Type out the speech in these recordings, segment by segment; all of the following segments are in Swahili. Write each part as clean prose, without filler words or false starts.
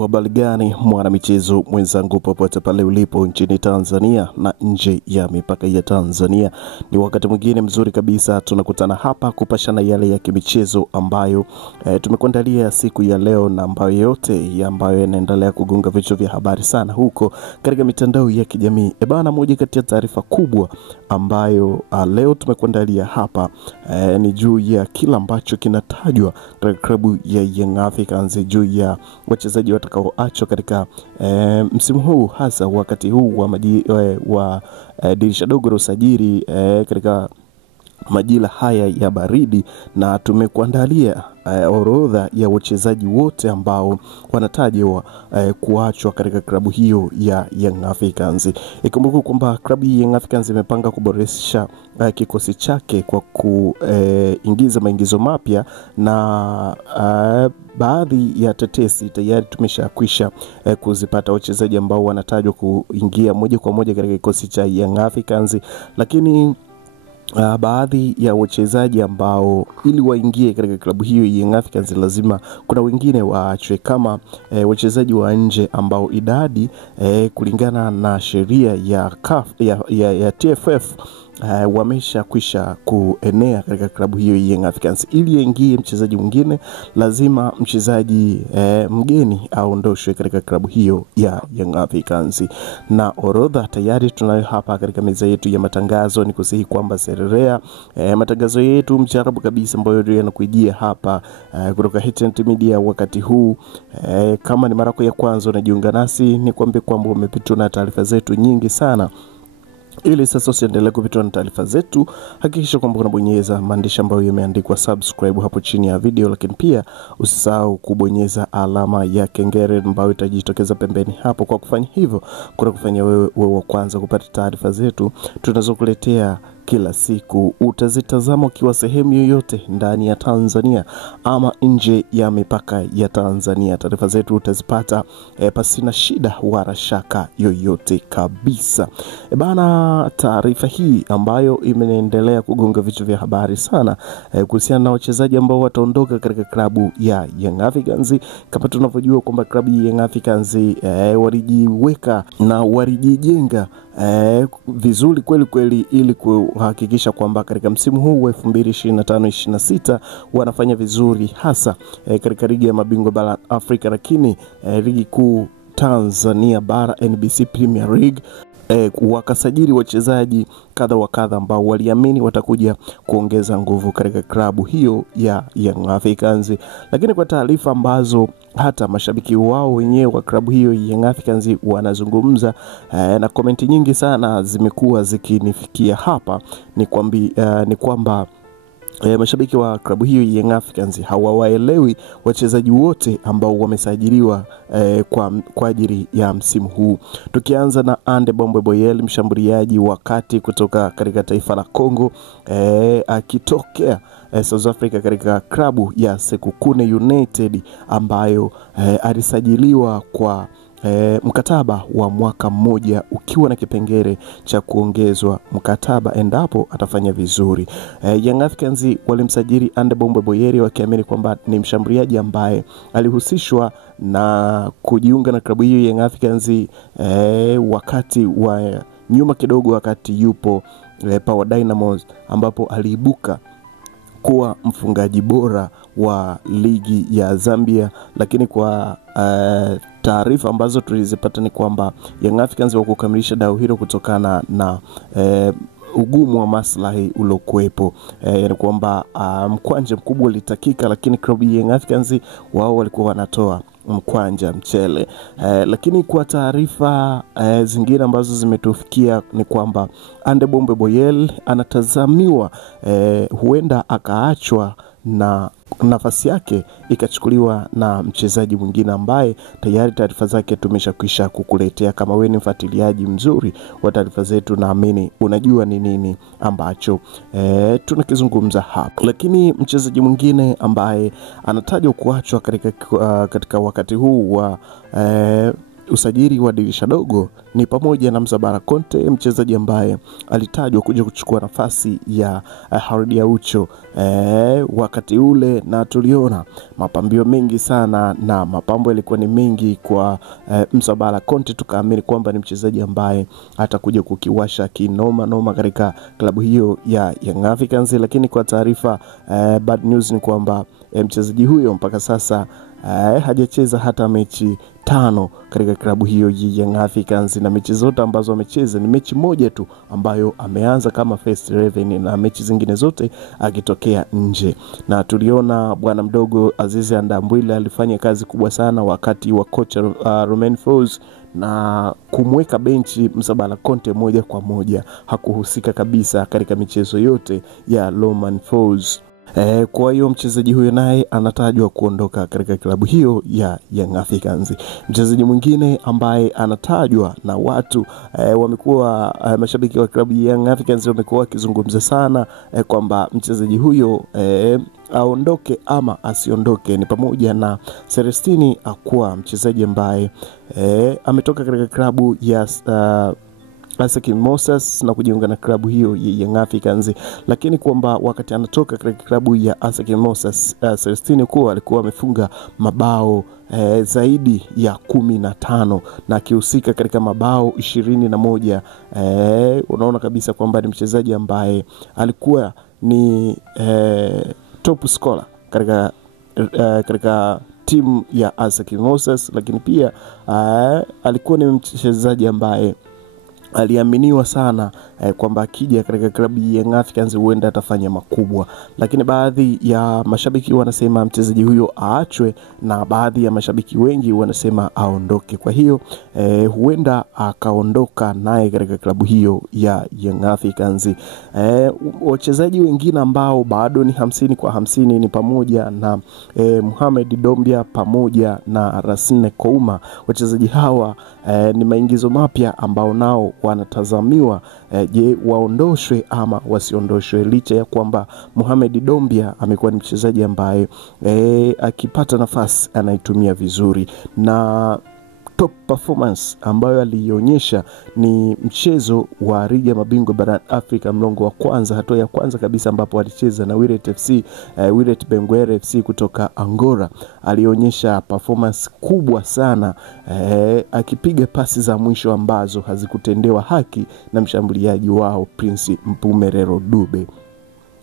Habari gani mwana michezo mwenzangu popote pale ulipo nchini Tanzania na nje ya mipaka ya Tanzania. Ni wakati mwingine mzuri kabisa tunakutana hapa kupashana yale ya kimichezo ambayo tumekuandalia siku ya leo, na ambayo yanaendelea kugonga vichwa vya habari sana huko katika mitandao ya kijamii. Bana, moja kati ya taarifa kubwa ambayo leo tumekuandalia hapa ni juu ya kila ambacho kinatajwa katika klabu ya Young Africans, juu ya wachezaji watakaoachwa katika msimu huu, hasa wakati huu wa dirisha dogo la usajili katika majira haya ya baridi, na tumekuandalia orodha ya wachezaji wote ambao wanatajwa kuachwa katika klabu hiyo ya Young Africans. Ikumbuke kwamba klabu ya Young Africans imepanga kuboresha kikosi chake kwa kuingiza maingizo mapya, na baadhi ya tetesi tayari tumeshakwisha kuzipata wachezaji ambao wanatajwa kuingia moja kwa moja katika kikosi cha Young Africans, lakini baadhi ya wachezaji ambao ili waingie katika klabu hiyo Young Africans lazima kuna wengine waachwe, kama wachezaji wa nje ambao idadi kulingana na sheria ya TFF wamesha kwisha kuenea katika klabu hiyo Young Africans. Ili aingie mchezaji mwingine lazima mchezaji mgeni aondoshwe katika klabu hiyo ya Young Africans, na orodha tayari tunayo hapa katika meza yetu ya matangazo. Ni kusihi kwamba serelea matangazo yetu mjarabu kabisa ambayo yanakujia hapa kutoka HTNT Media wakati huu. Kama ni mara ya kwanza unajiunga nasi, ni kuambie kwamba umepitwa na taarifa zetu nyingi sana. Ili sasa usiendelee kupitwa na taarifa zetu, hakikisha kwamba unabonyeza maandishi ambayo yameandikwa subscribe hapo chini ya video, lakini pia usisahau kubonyeza alama ya kengele ambayo itajitokeza pembeni hapo. Kwa kufanya hivyo, kuna kufanya wewe wa kwanza kupata taarifa zetu tunazokuletea kila siku. Utazitazama ukiwa sehemu yoyote ndani ya Tanzania ama nje ya mipaka ya Tanzania. Taarifa zetu utazipata pasina shida wala shaka yoyote kabisa. Bana, taarifa hii ambayo imeendelea kugonga vichwa vya habari sana kuhusiana na wachezaji ambao wataondoka katika klabu ya Young Africans. Kama tunavyojua kwamba klabu ya Young Africans walijiweka na walijijenga vizuri kweli ili kuhakikisha kwamba katika msimu huu wa 2025-26 wanafanya vizuri, hasa katika ligi ya mabingwa bara Afrika, lakini ligi kuu Tanzania bara NBC Premier League. Wakasajili wachezaji kadha wa kadha ambao waliamini watakuja kuongeza nguvu katika klabu hiyo ya Young Africans. Lakini kwa taarifa ambazo hata mashabiki wao wenyewe wa klabu hiyo Young Africans wanazungumza, na komenti nyingi sana zimekuwa zikinifikia hapa, ni kwamba mashabiki wa klabu hiyo Young Africans hawawaelewi wachezaji wote ambao wamesajiliwa kwa ajili ya msimu huu. Tukianza na Ande Bombe Boyeli, mshambuliaji wa kati kutoka katika taifa la Kongo, akitokea South Africa katika klabu ya Sekhukhune United, ambayo alisajiliwa kwa mkataba wa mwaka mmoja ukiwa na kipengele cha kuongezwa mkataba endapo atafanya vizuri. Young Africans walimsajili Ande Bombe Boyeli wakiamini kwamba ni mshambuliaji ambaye alihusishwa na kujiunga na klabu hiyo Young Africans wakati wa nyuma kidogo, wakati yupo Power Dynamos, ambapo aliibuka kuwa mfungaji bora wa ligi ya Zambia. Lakini kwa taarifa ambazo tulizipata ni kwamba Young Africans wakukamilisha dau hilo kutokana na ugumu wa maslahi ulokuepo, yani kwamba mkwanja mkubwa ulitakika, lakini klabu ya Young Africans wao walikuwa wanatoa mkwanja mchele. Lakini kwa taarifa zingine ambazo zimetufikia ni kwamba Ande Bombe Boyeli anatazamiwa huenda akaachwa na nafasi yake ikachukuliwa na mchezaji mwingine ambaye tayari taarifa zake tumeshakwisha kukuletea. Kama wewe ni mfuatiliaji mzuri wa taarifa zetu, naamini unajua ni nini ambacho tunakizungumza hapa. Lakini mchezaji mwingine ambaye anatajwa kuachwa katika wakati huu wa usajili wa dirisha dogo ni pamoja na Mzabara Conte, mchezaji ambaye alitajwa kuja kuchukua nafasi ya Hardy Aucho wakati ule, na tuliona mapambio mengi sana na mapambo yalikuwa ni mengi kwa Mzabara Conte. Tukaamini kwamba ni mchezaji ambaye atakuja kukiwasha kinoma noma katika klabu hiyo ya Young Africans, lakini kwa taarifa bad news ni kwamba mchezaji huyo mpaka sasa hajacheza hata mechi 5 katika klabu hiyo ya Young Africans, na mechi zote ambazo amecheza ni mechi moja tu ambayo ameanza kama first 11 na mechi zingine zote akitokea nje. Na tuliona bwana mdogo Azizi Andambwile alifanya kazi kubwa sana wakati wa kocha Romain Folz na kumweka benchi Mzabara Conte moja kwa moja. Hakuhusika kabisa katika michezo yote ya Romain Folz. Kwa hiyo mchezaji huyo naye anatajwa kuondoka katika klabu hiyo ya Young Africans. Mchezaji mwingine ambaye anatajwa na watu wamekuwa mashabiki wa klabu ya Young Africans wamekuwa wakizungumza sana kwamba mchezaji huyo aondoke ama asiondoke ni pamoja na Celestini Akwa, mchezaji ambaye ametoka katika klabu ya ASEC Mimosas na kujiunga na klabu hiyo ya Young Africans, lakini kwamba wakati anatoka katika klabu ya ASEC Mimosas Celestini Akwa alikuwa amefunga mabao zaidi ya 15 na akihusika katika mabao 21. Unaona kabisa kwamba ni mchezaji ambaye alikuwa ni top scorer katika timu ya ASEC Mimosas, lakini pia alikuwa ni mchezaji ambaye aliaminiwa sana kwamba akija katika klabu ya Young Africans huenda atafanya makubwa, lakini baadhi ya mashabiki wanasema mchezaji huyo aachwe na baadhi ya mashabiki wengi wanasema aondoke. Kwa hiyo huenda akaondoka naye katika klabu hiyo ya Young Africans. Wachezaji wengine ambao bado ni 50 kwa 50 ni pamoja na Mohamed Dombia pamoja na Racine Kouma. Wachezaji hawa ni maingizo mapya ambao nao wanatazamiwa je waondoshwe ama wasiondoshwe, licha ya kwamba Mohamed Dombia amekuwa ni mchezaji ambaye akipata nafasi anaitumia vizuri, na top performance ambayo alionyesha ni mchezo wa ligi ya mabingwa barani Afrika mlongo wa kwanza, hatua ya kwanza kabisa, ambapo alicheza na Wydad FC, Wydad Benguela FC kutoka Angola. Alionyesha performance kubwa sana, akipiga pasi za mwisho ambazo hazikutendewa haki na mshambuliaji wao Prince Mpumelelo Dube.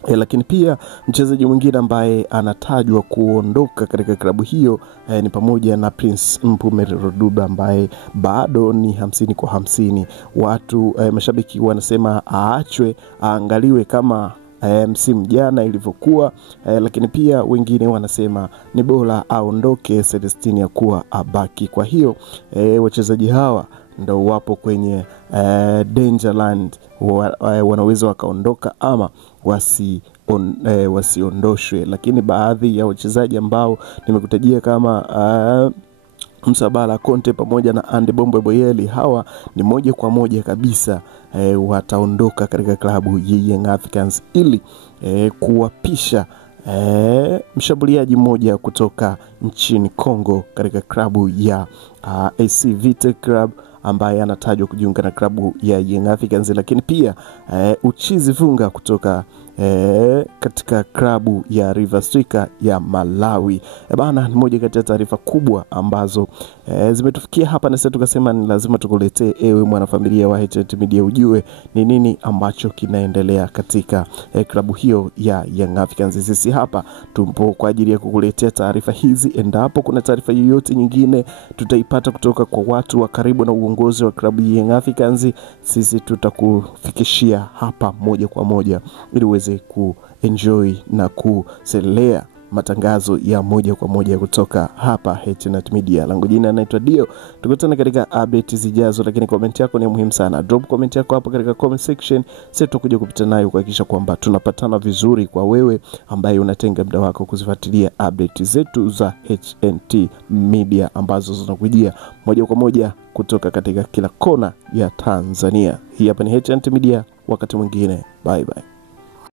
Lakini pia mchezaji mwingine ambaye anatajwa kuondoka katika klabu hiyo ni pamoja na Prince Mpumelelo Dube ambaye bado ni 50 kwa 50. Watu mashabiki wanasema aachwe, aangaliwe kama msimu jana ilivyokuwa, lakini pia wengine wanasema ni bora aondoke, Celestini Akwa abaki. Kwa hiyo wachezaji hawa ndo wapo kwenye Dangerland, wanaweza wakaondoka ama wasiondoshwe. Lakini baadhi ya wachezaji ambao nimekutajia kama Mzabara Conte pamoja na Andy Bombo Boyeli, hawa ni moja kwa moja kabisa wataondoka katika klabu ya Young Africans ili kuwapisha mshambuliaji mmoja kutoka nchini Kongo katika klabu ya AC Vita Club ambaye anatajwa kujiunga na klabu ya Young Africans, lakini pia Uchizi Vunga kutoka katika klabu ya River Strikers ya Malawi. Bana, ni moja kati ya taarifa kubwa ambazo zimetufikia hapa, na sasa tukasema ni lazima tukuletee ewe mwanafamilia wa HNT Media ujue ni nini ambacho kinaendelea katika klabu hiyo ya Young Africans. Sisi hapa tupo kwa ajili ya kukuletea taarifa hizi. Endapo kuna taarifa yoyote nyingine tutaipata kutoka kwa watu wa karibu na uongozi wa klabu ya Young Africans, sisi tutakufikishia hapa moja kwa moja ili uweze kuenjoy na kuselea matangazo ya moja kwa moja kutoka hapa HNT Media. Langu jina naitwa Dio. Tukutane katika update zijazo, lakini comment yako ni muhimu sana. Drop comment yako hapo katika comment section. Sisi tutakuja kupita nayo kuhakikisha kwamba tunapatana vizuri kwa wewe ambaye unatenga muda wako kuzifuatilia update zetu za HNT Media ambazo zinakujia moja kwa moja kutoka katika kila kona ya Tanzania. Hii hapa ni HNT Media, wakati mwingine. Bye bye.